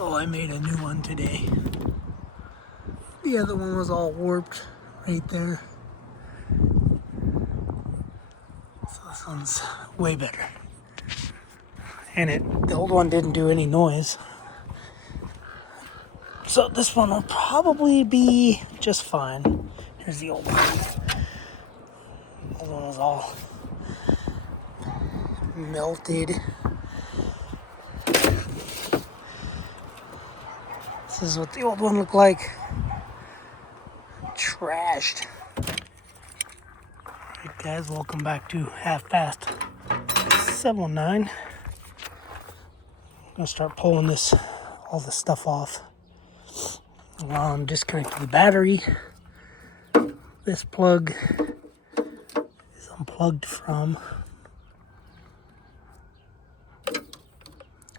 Oh, I made a new one today. The other one was all warped right there. So this one's way better. And the old one didn't do any noise. So this one will probably be just fine. Here's the old one. The old one was all melted. This is what the old one looked like. Trashed. Alright guys, welcome back to Half Past 7:09. I'm gonna start pulling all this stuff off. Disconnected the battery. This plug is unplugged from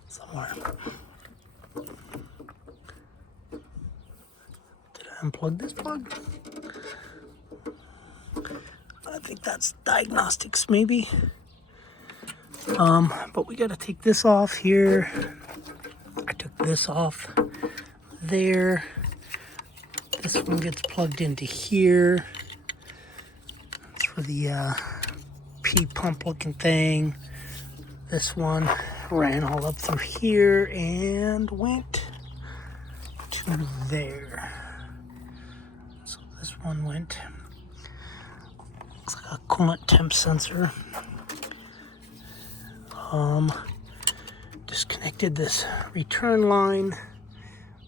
somewhere. Did I unplug this plug? I think that's diagnostics maybe. But we gotta take this off here. I took this off there. This one gets plugged into here. It's for the P pump looking thing. This one ran all up through here and went to there. So this one went, looks like a coolant temp sensor. Disconnected this return line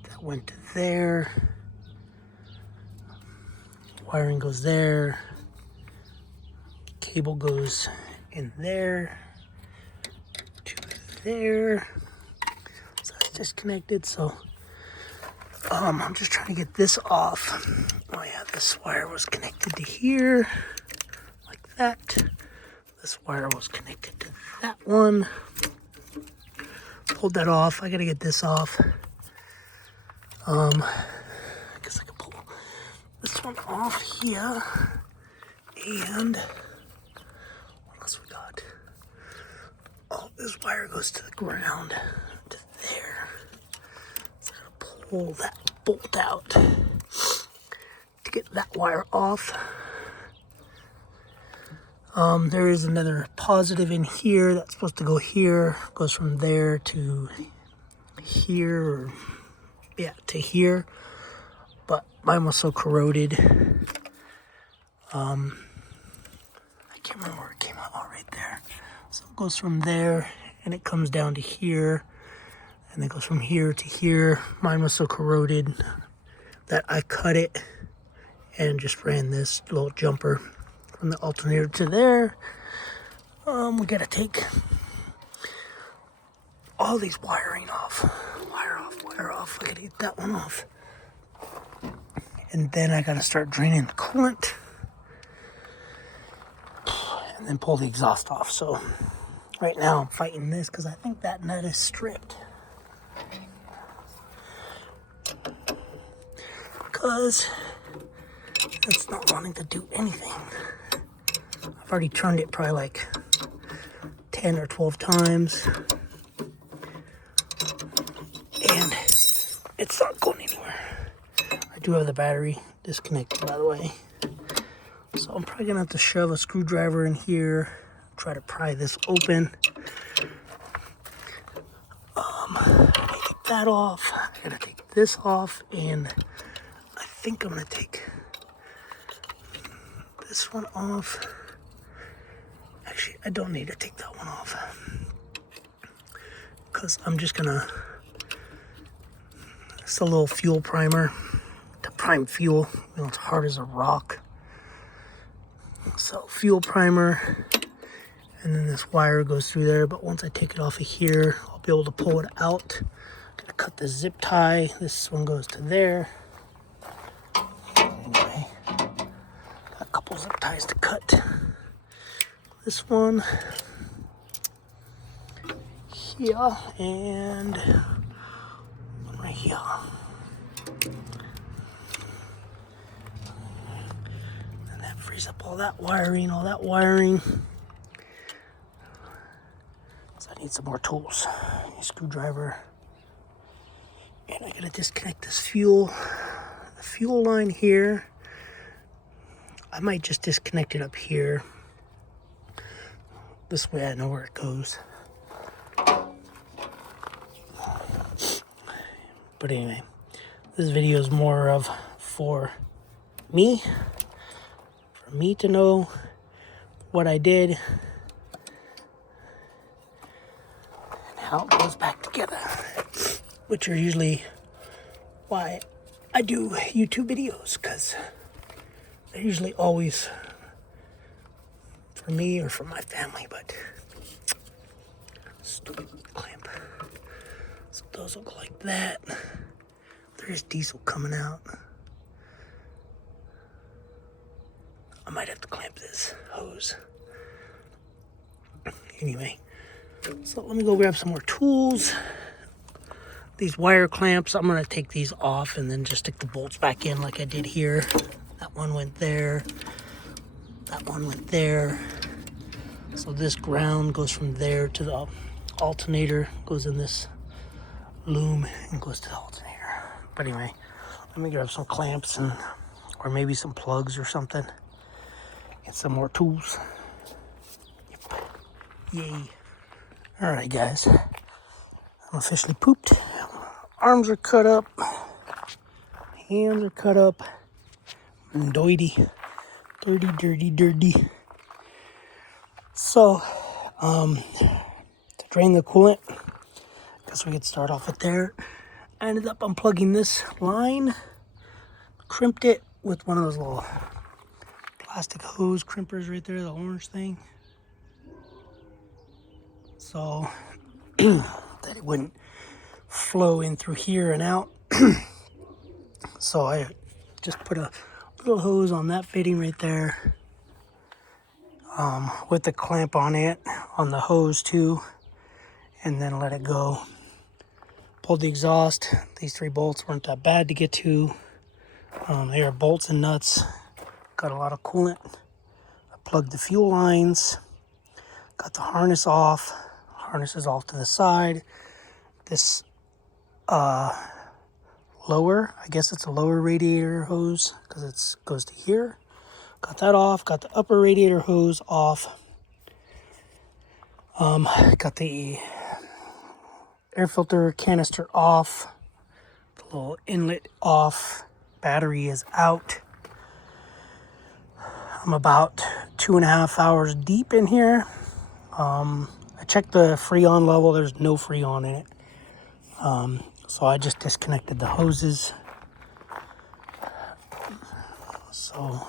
that went to there. Wiring goes there. Cable goes in there to there. So that's disconnected. So I'm just trying to get this off. Oh yeah, this wire was connected to here like that. This wire was connected to that one. Pulled that off. I gotta get this off. I guess I can pull this one off here. And what else we got? Oh, this wire goes to the ground, to there. So I gotta pull that bolt out to get that wire off. There is another positive in here that's supposed to go here. Goes from there to here, or yeah, to here. But mine was so corroded. I can't remember where it came out. Oh, right there. So it goes from there and it comes down to here, and it goes from here to here. Mine was so corroded that I cut it and just ran this little jumper from the alternator to there. We gotta take all these wiring off. Wire off. I gotta get that one off. And then I gotta start draining the coolant. And then pull the exhaust off. So right now I'm fighting this because I think that nut is stripped. Because it's not wanting to do anything. I've already turned it probably like 10 or 12 times. And it's not going anywhere. I do have the battery disconnected, by the way. So I'm probably gonna have to shove a screwdriver in here, try to pry this open. I gotta take that off. I gotta take this off, and I think I'm gonna take this one off. Actually, I don't need to take that one off because I'm just gonna. It's a little fuel primer to prime fuel. You know, it's hard as a rock. So fuel primer, and then this wire goes through there. But once I take it off of here, I'll be able to pull it out. Gonna cut the zip tie. This one goes to there. Anyway, got a couple zip ties to cut. This one here and one right here. And that frees up all that wiring. So I need some more tools. A screwdriver. And I gotta disconnect this fuel line here. I might just disconnect it up here. This way I know where it goes. But anyway, this video is more of for me to know what I did and how it goes back together, which are usually why I do YouTube videos, because they're usually always for me or for my family. But stupid clamp. So those will go like that. There's diesel coming out. I might have to clamp this hose. Anyway, so let me go grab some more tools. These wire clamps, I'm gonna take these off and then just stick the bolts back in like I did here. That one went there. That one went there. So this ground goes from there to the alternator, goes in this loom and goes to the alternator. But anyway, let me grab some clamps or maybe some plugs or something. Get some more tools. Yep. Yay. Alright guys, I'm officially pooped. Arms are cut up. Hands are cut up. Dirty. So, to drain the coolant, guess we could start off with there. I ended up unplugging this line, crimped it with one of those little plastic hose crimpers right there, the orange thing. So that it wouldn't flow in through here and out. So I just put a little hose on that fitting right there, with the clamp on it, on the hose too, and then let it go. Pulled the exhaust. These 3 bolts weren't that bad to get to. They are bolts and nuts. Got a lot of coolant. I plugged the fuel lines. Got the harness off. Harness is off to the side. This lower, I guess it's a lower radiator hose because it goes to here. Got that off. Got the upper radiator hose off. Got the air filter canister off. The little inlet off. Battery is out. I'm about 2.5 hours deep in here. I checked the Freon level. There's no Freon in it. So I just disconnected the hoses. So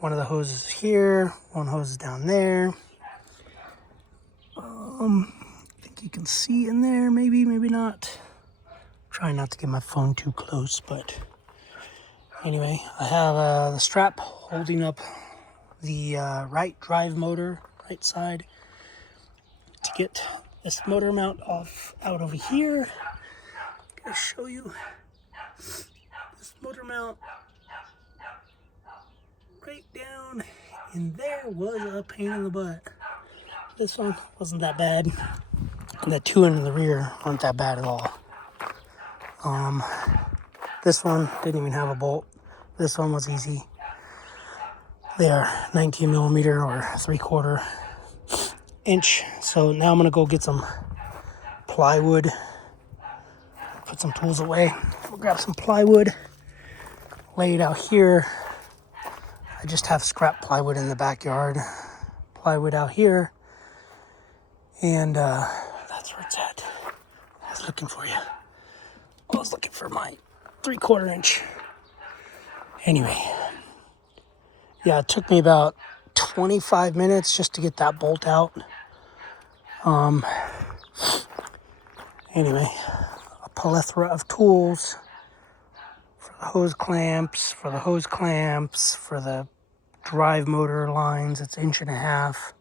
one of the hoses is here, one hose is down there. I think you can see in there, maybe not. Trying not to get my phone too close, but anyway, I have the strap holding up the right drive motor, right side, to get this motor mount out over here. I'm gonna show you this motor mount right down in there was a pain in the butt. This one wasn't that bad, and the 2 in the rear aren't that bad at all. This one didn't even have a bolt. This one was easy. They are 19 millimeter or 3/4 inch. So now I'm gonna go get some plywood, put some tools away. We'll grab some plywood, lay it out here. I just have scrap plywood in the backyard. Plywood out here. And that's where it's at. I was looking for you. I was looking for my 3/4 inch. Anyway. Yeah, it took me about 25 minutes just to get that bolt out. Anyway, a plethora of tools for the hose clamps, for the drive motor lines. It's 1.5 inches.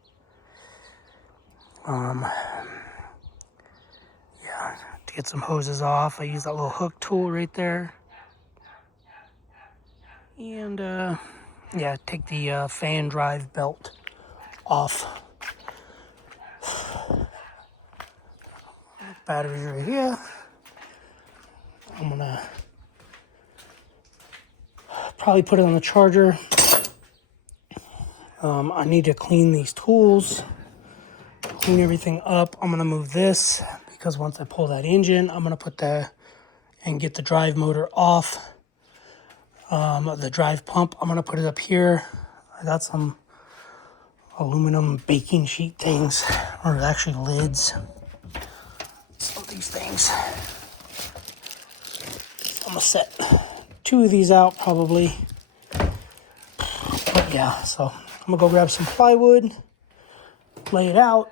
Yeah, to get some hoses off, I use that little hook tool right there. And yeah, take the fan drive belt off. Batteries right here. I'm gonna probably put it on the charger. I need to clean these tools, clean everything up. I'm gonna move this because once I pull that engine, I'm gonna put and get the drive motor off. The drive pump, I'm gonna put it up here. I got some aluminum baking sheet things, or actually lids. So these things. I'm gonna set 2 of these out probably. But yeah, so I'm gonna go grab some plywood, lay it out,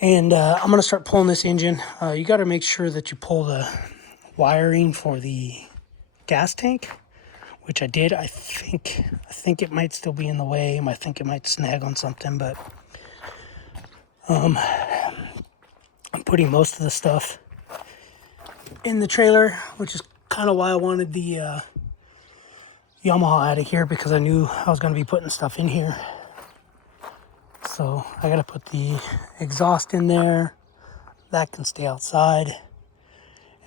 and I'm gonna start pulling this engine. You got to make sure that you pull the wiring for the gas tank, which I did. I think it might still be in the way. I think it might snag on something, but I'm putting most of the stuff in the trailer, which is kind of why I wanted the Yamaha out of here, because I knew I was going to be putting stuff in here. So I got to put the exhaust in there. That can stay outside.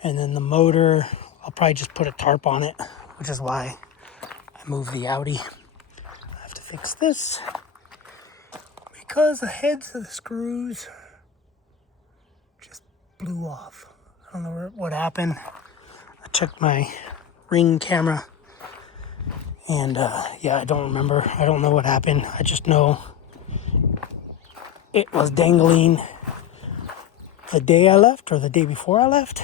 And then the motor, I'll probably just put a tarp on it, which is why I moved the Audi. I have to fix this because the heads of the screws just blew off. I don't know what happened. I checked my Ring camera, and yeah, I don't remember. I don't know what happened. I just know it was dangling the day I left, or the day before I left.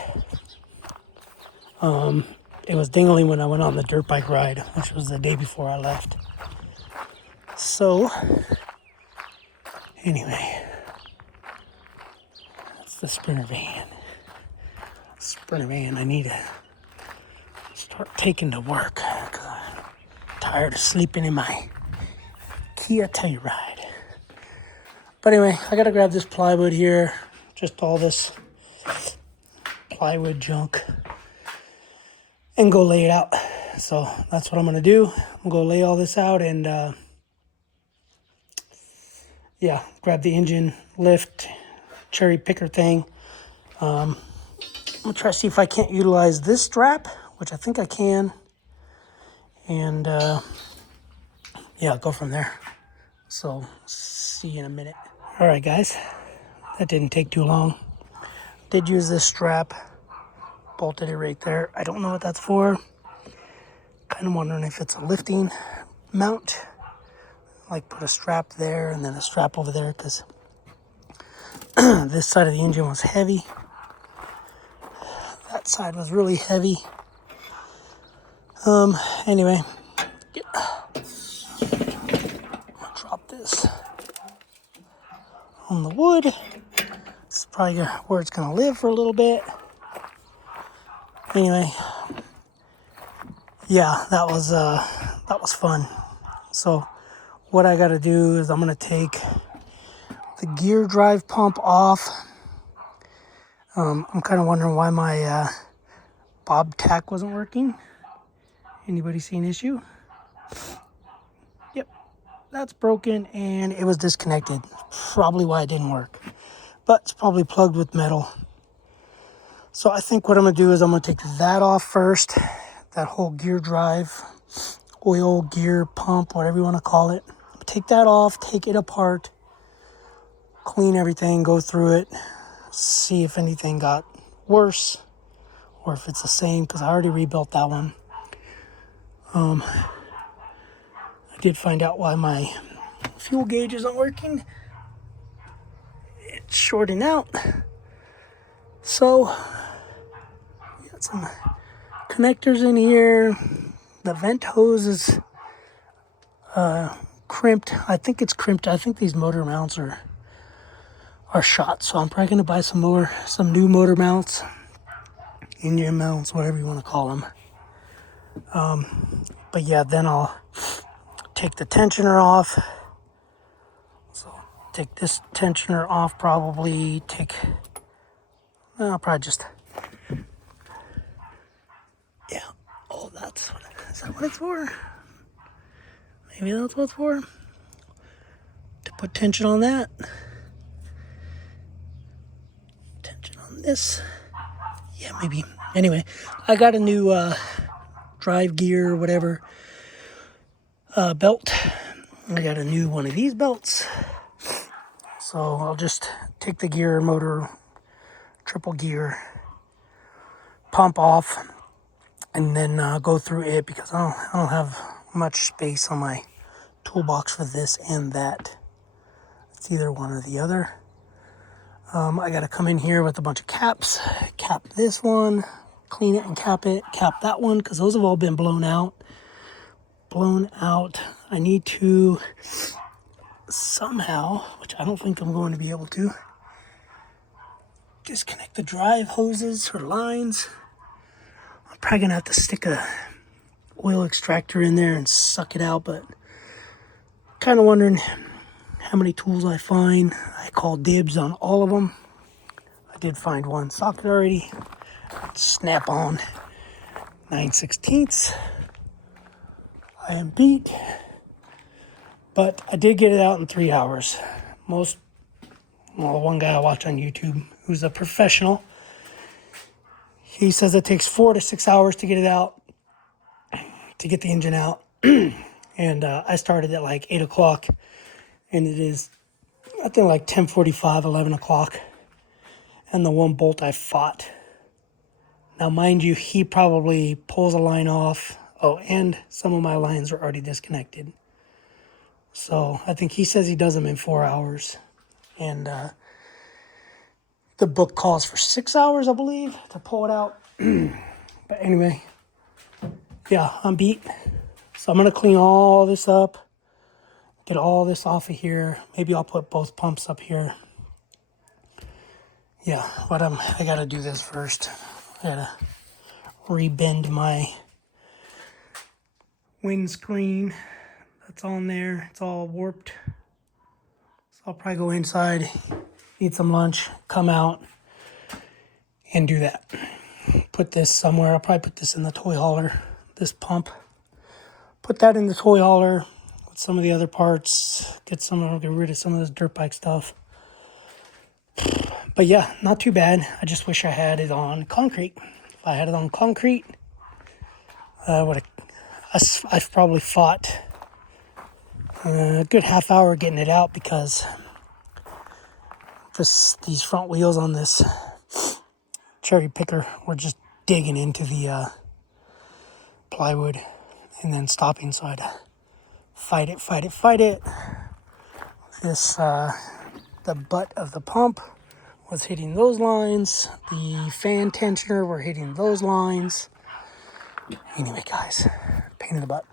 It was dangling when I went on the dirt bike ride, which was the day before I left. So, anyway, that's the Sprinter van. Sprinter van I need to start taking to work, because I'm tired of sleeping in my Kia Telluride. But anyway, I gotta grab this plywood here, just all this plywood junk, and go lay it out. So that's what I'm gonna do. I'm gonna go lay all this out and yeah, grab the engine lift cherry picker thing. I'm gonna try to see if I can't utilize this strap, which I think I can, and yeah, go from there. So see you in a minute. All right, guys, that didn't take too long. Did use this strap, bolted it right there. I don't know what that's for. Kind of wondering if it's a lifting mount, like put a strap there and then a strap over there, because this side of the engine was heavy. That side was really heavy. Anyway, I'll drop this on the wood. This is probably where it's gonna live for a little bit. Anyway, yeah, that was fun. So what I gotta do is I'm gonna take the gear drive pump off. I'm kind of wondering why my Bobcat wasn't working. Anybody see an issue? Yep, that's broken and it was disconnected. Probably why it didn't work, but it's probably plugged with metal. So I think what I'm gonna do is I'm gonna take that off first, that whole gear drive, oil, gear, pump, whatever you wanna call it. Take that off, take it apart, clean everything, go through it, see if anything got worse or if it's the same, because I already rebuilt that one. I did find out why my fuel gauge isn't working. It's shorting out. So, got some connectors in here. The vent hose is crimped. I think it's crimped. I think these motor mounts are shot. So I'm probably going to buy some new motor mounts, engine mounts, whatever you want to call them. But yeah, then I'll take the tensioner off. So take this tensioner off, probably I'll probably just, yeah. Oh, is that what it's for? Maybe that's what it's for. To put tension on that. Tension on this. Yeah, maybe. Anyway, I got a new drive gear or whatever belt. I got a new one of these belts. So I'll just take the gear motor, triple gear pump off, and then go through it because I don't have much space on my toolbox for this and that. It's either one or the other. I got to come in here with a bunch of caps, cap this one, clean it and cap that one, because those have all been blown out. I need to somehow, which I don't think I'm going to be able to, disconnect the drive hoses or lines. I'm probably going to have to stick a oil extractor in there and suck it out, but kind of wondering how many tools I find. I call dibs on all of them. I did find one socket already. Snap on 9/16. I am beat, but I did get it out in 3 hours. One guy I watch on YouTube who's a professional, he says it takes 4 to 6 hours to get it out, to get the engine out. And I started at like 8 o'clock, and it is, I think, like 10:45, 11 o'clock. And the one bolt I fought. Now, mind you, he probably pulls a line off. Oh, and some of my lines are already disconnected. So I think he says he does them in 4 hours. And the book calls for 6 hours, I believe, to pull it out. But anyway, yeah, I'm beat. So I'm going to clean all this up, get all this off of here. Maybe I'll put both pumps up here. Yeah, but I got to do this first. I got to rebend my windscreen that's on there. It's all warped. So I'll probably go inside, eat some lunch, come out, and do that. Put this somewhere. I'll probably put this in the toy hauler, this pump. Put that in the toy hauler with some of the other parts. Get rid of some of this dirt bike stuff. But yeah, not too bad. I just wish I had it on concrete. If I had it on concrete, I've probably fought a good half hour getting it out, because these front wheels on this cherry picker were just digging into the plywood and then stopping. So I had to fight it. This, the butt of the pump was hitting those lines. The fan tensioner were hitting those lines. Anyway, guys, pain in the butt.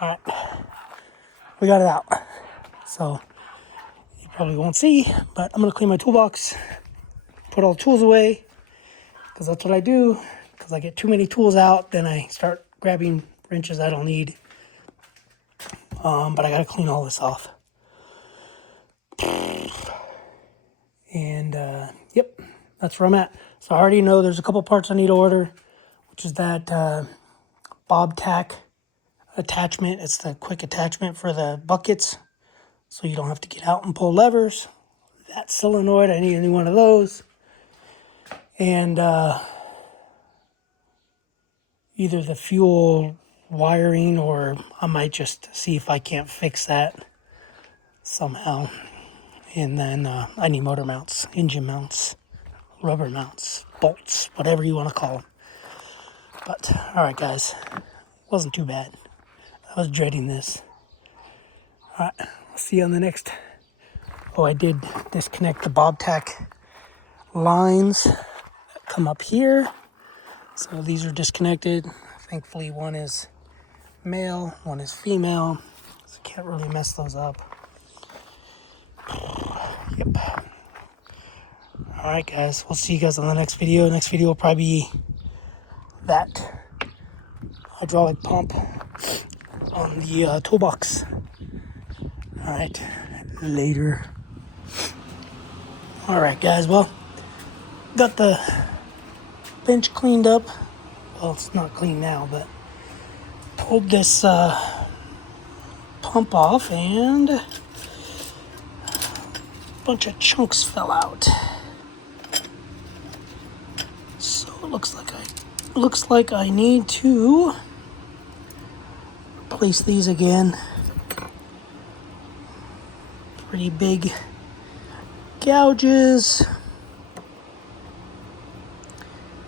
All right, we got it out. So you probably won't see, but I'm gonna clean my toolbox, put all the tools away, because that's what I do. Because I get too many tools out, then I start grabbing wrenches I don't need. But I gotta clean all this off. And yep, that's where I'm at. So I already know there's a couple parts I need to order, which is that Bobcat attachment. It's the quick attachment for the buckets, so you don't have to get out and pull levers. That solenoid, I need a new one of those. And either the fuel wiring, or I might just see if I can't fix that somehow. And then I need motor mounts, engine mounts, rubber mounts, bolts, whatever you want to call them. But all right, guys, wasn't too bad. I was dreading this. All right, I'll see you on the next. Oh, I did disconnect the Bobcat lines that come up here. So these are disconnected. Thankfully, one is male, one is female. So can't really mess those up. Yep. All right, guys. We'll see you guys on the next video. Next video will probably be that hydraulic pump on the toolbox. All right. Later. All right, guys. Well, got the bench cleaned up. Well, it's not clean now, but pulled this pump off, and a bunch of chunks fell out. it looks like I need to replace these again. Pretty big gouges.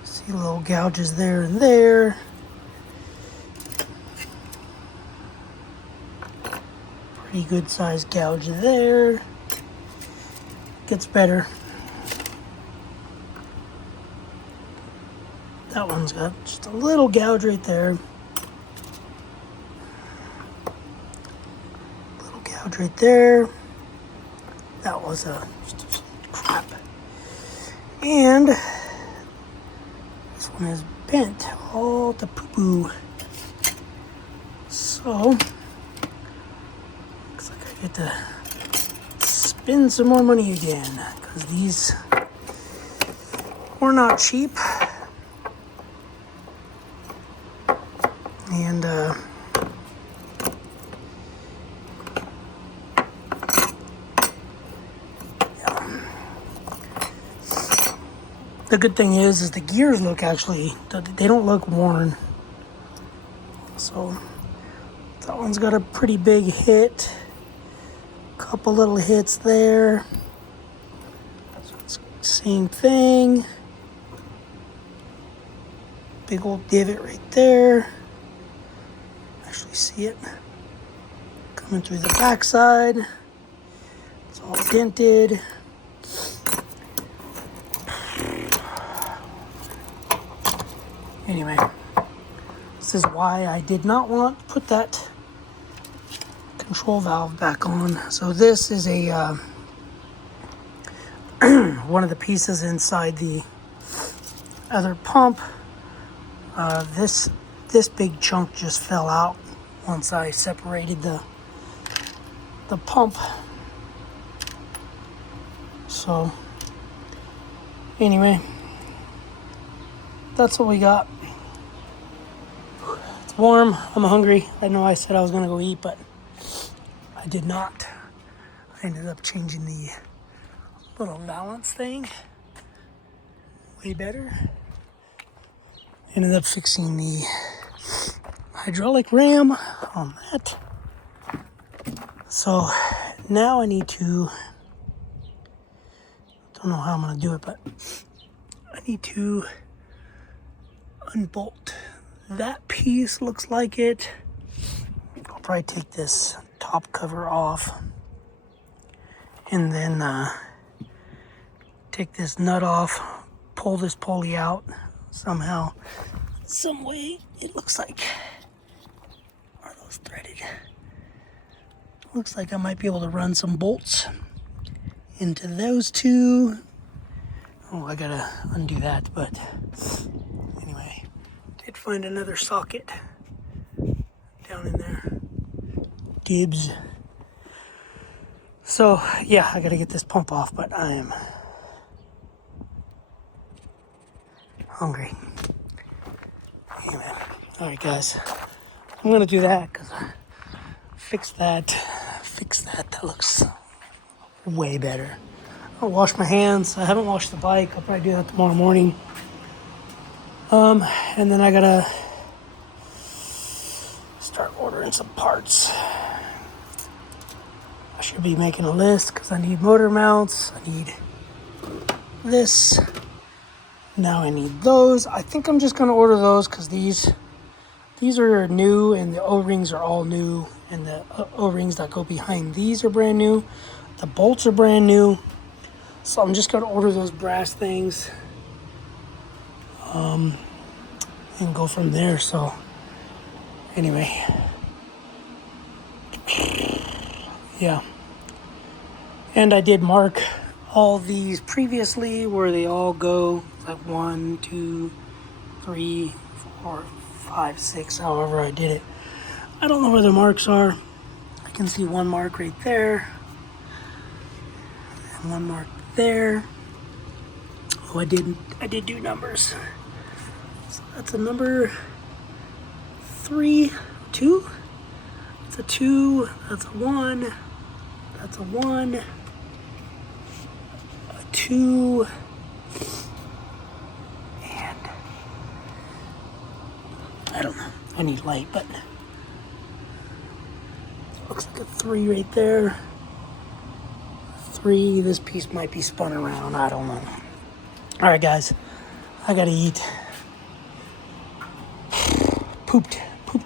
See little gouges there and there. Pretty good sized gouge there. Gets better. That one's got just a little gouge right there. Little gouge right there. That was just crap. And this one is bent all to poo-poo. So, looks like I get to spend some more money again, because these were not cheap. And the good thing is the gears look they don't look worn. So that one's got a pretty big hit. Couple little hits there. Same thing. Big old divot right there. Actually see it coming through the backside. It's all dented. Anyway, this is why I did not want to put that control valve back on. So this is a one of the pieces inside the other pump. This big chunk just fell out once I separated the pump. So anyway, that's what we got. It's warm. I'm hungry. I know I said I was gonna go eat, but I did not. I ended up changing the little balance thing. Way better. Ended up fixing the hydraulic ram on that. So now I need to, don't know how I'm gonna do it, but I need to unbolt that piece. Looks like it. I'll probably take this top cover off and then take this nut off, pull this pulley out somehow, some way. It looks like, are those threaded? Looks like I might be able to run some bolts into those two. Oh, I gotta undo that, but anyway, did find another socket down in there. Gibbs. So yeah, I gotta get this pump off, but I am hungry. Anyway, all right, guys, I'm gonna do that because I fixed that. That looks way better. I'll wash my hands. I haven't washed the bike. I'll probably do that tomorrow morning. And then I gotta start ordering some parts. I should be making a list because I need motor mounts. I need this. Now I need those. I think I'm just gonna order those because these are new and the O-rings are all new, and the O-rings that go behind these are brand new. The bolts are brand new. So I'm just gonna order those brass things and go from there. So anyway, yeah. And I did mark all these previously where they all go, like 1, 2, 3, 4, 5, 6, however I did it. I don't know where the marks are. I can see one mark right there and one mark there. Oh, I did do numbers. So that's a number 3, 2. That's a 2. That's a 1. That's a 1. A 2. And I need light, but looks like a 3 right there. 3, this piece might be spun around, I don't know. All right, guys, I gotta eat. Pooped,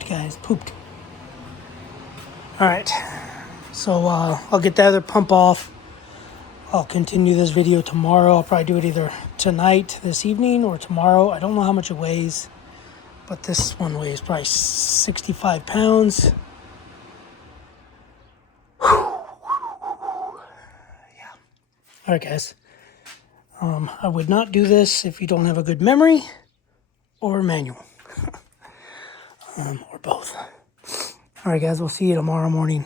guys, pooped. All right, so I'll get the other pump off. I'll continue this video tomorrow. I'll probably do it either tonight, this evening, or tomorrow. I don't know how much it weighs, but this one weighs probably 65 pounds. Yeah. All right, guys. I would not do this if you don't have a good memory or manual. Or both. All right, guys, we'll see you tomorrow morning.